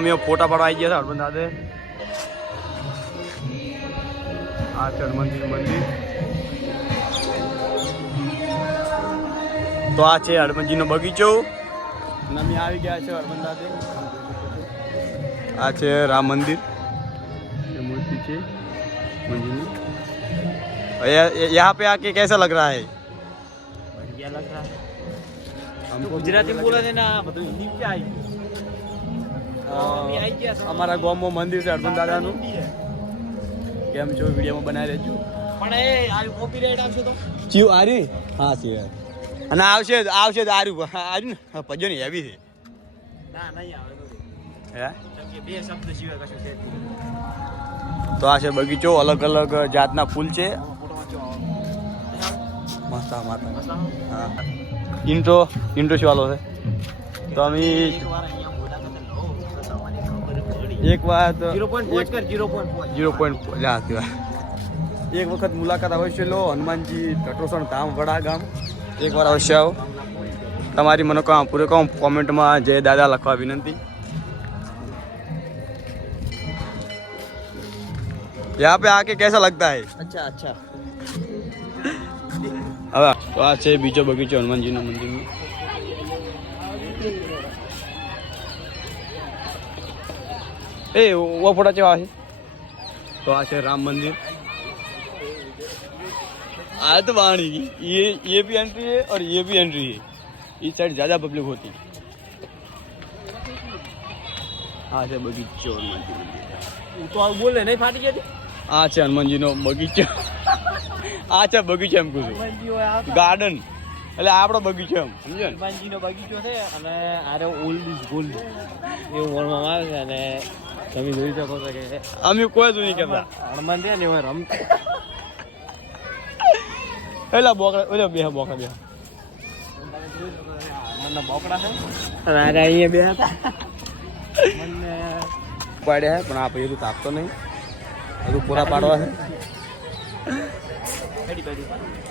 અમે ફોટા પાડવા આવી ગયા હતા હનુમાન દાદે આ છે હનુમાનજી મંદિર તો આ છે હનુમાનજીનો બગીચો અને અમે આવી ગયા છે હનુમાન દાદે આ છે રામ મંદિર मूर्ति છે मंदिर यहाँ पे आके कैसा लग रहा है बढ़िया लग रहा है हमको गुजराती में बोला देना मतलब हिंदी में आई અમારા ગામમાં મંદિર છે હનુમાન દાદાનું કેમ છો વિડીયોમાં બનાવી રહેજો પણ એ આ કોપીરાઈટ આવશે તો ચીવ આરી હા છે અને આવશે આવશે આર્યું ને ભજન નહીં આવી છે ના નહીં આવે હે કેમ કે બે શબ્દ સિવાય કશું છે તો આ છે બગીચો અલગ અલગ જાતના ફૂલ છે માતા માતા હા ઇન્ટ્રો શું વાલો છે તો અમે એક વાત 0.5 એક વખત મુલાકાત અવશ્ય લો હનુમાનજી તટોસણ ધામ વડા ગામ એકવાર અવશ્ય આવો તમારી મનોકામના પૂરે કહું કોમેન્ટમાં જય દાદા લખવા વિનંતી यहाँ पे आके कैसा लगता है अच्छा अच्छा હવે તો આ છે બીજો બગીચો હનુમાનજીના મંદિરનો ए वो फोटा चढ़ा है तो आ राम मंदिर आ तो वाणी की ये भी एंट्री है और ये भी एंट्री है इस साइड ज्यादा पब्लिक होती है आ बगीचो हनुमान तो आप बोले नहीं फाटी गई आ हनुमान जी नो बगीचो आ बगीचो एम कहूं गार्डन એટલે આપણો બગીચો એમ સમજો ને હનુમાનજીનો બગીચો છે અને આરે ઓલ્ડ ઇઝ ગોલ્ડ એવું બોલવામાં આવે છે અને તમે જોઈ શકો છો કે અમે કોઈ જ નહીં કરતા હનુમાન છે ને હવે રમ એલા બોકડા ઓલા બે બોકડા બે હનુમાનના બોકડા છે અને આરે અહીંયા બે હતા મને પાડ્યા હે પણ આ પછી તાપતો નહીં બધું પૂરા પાડવા છે બેડી બેડી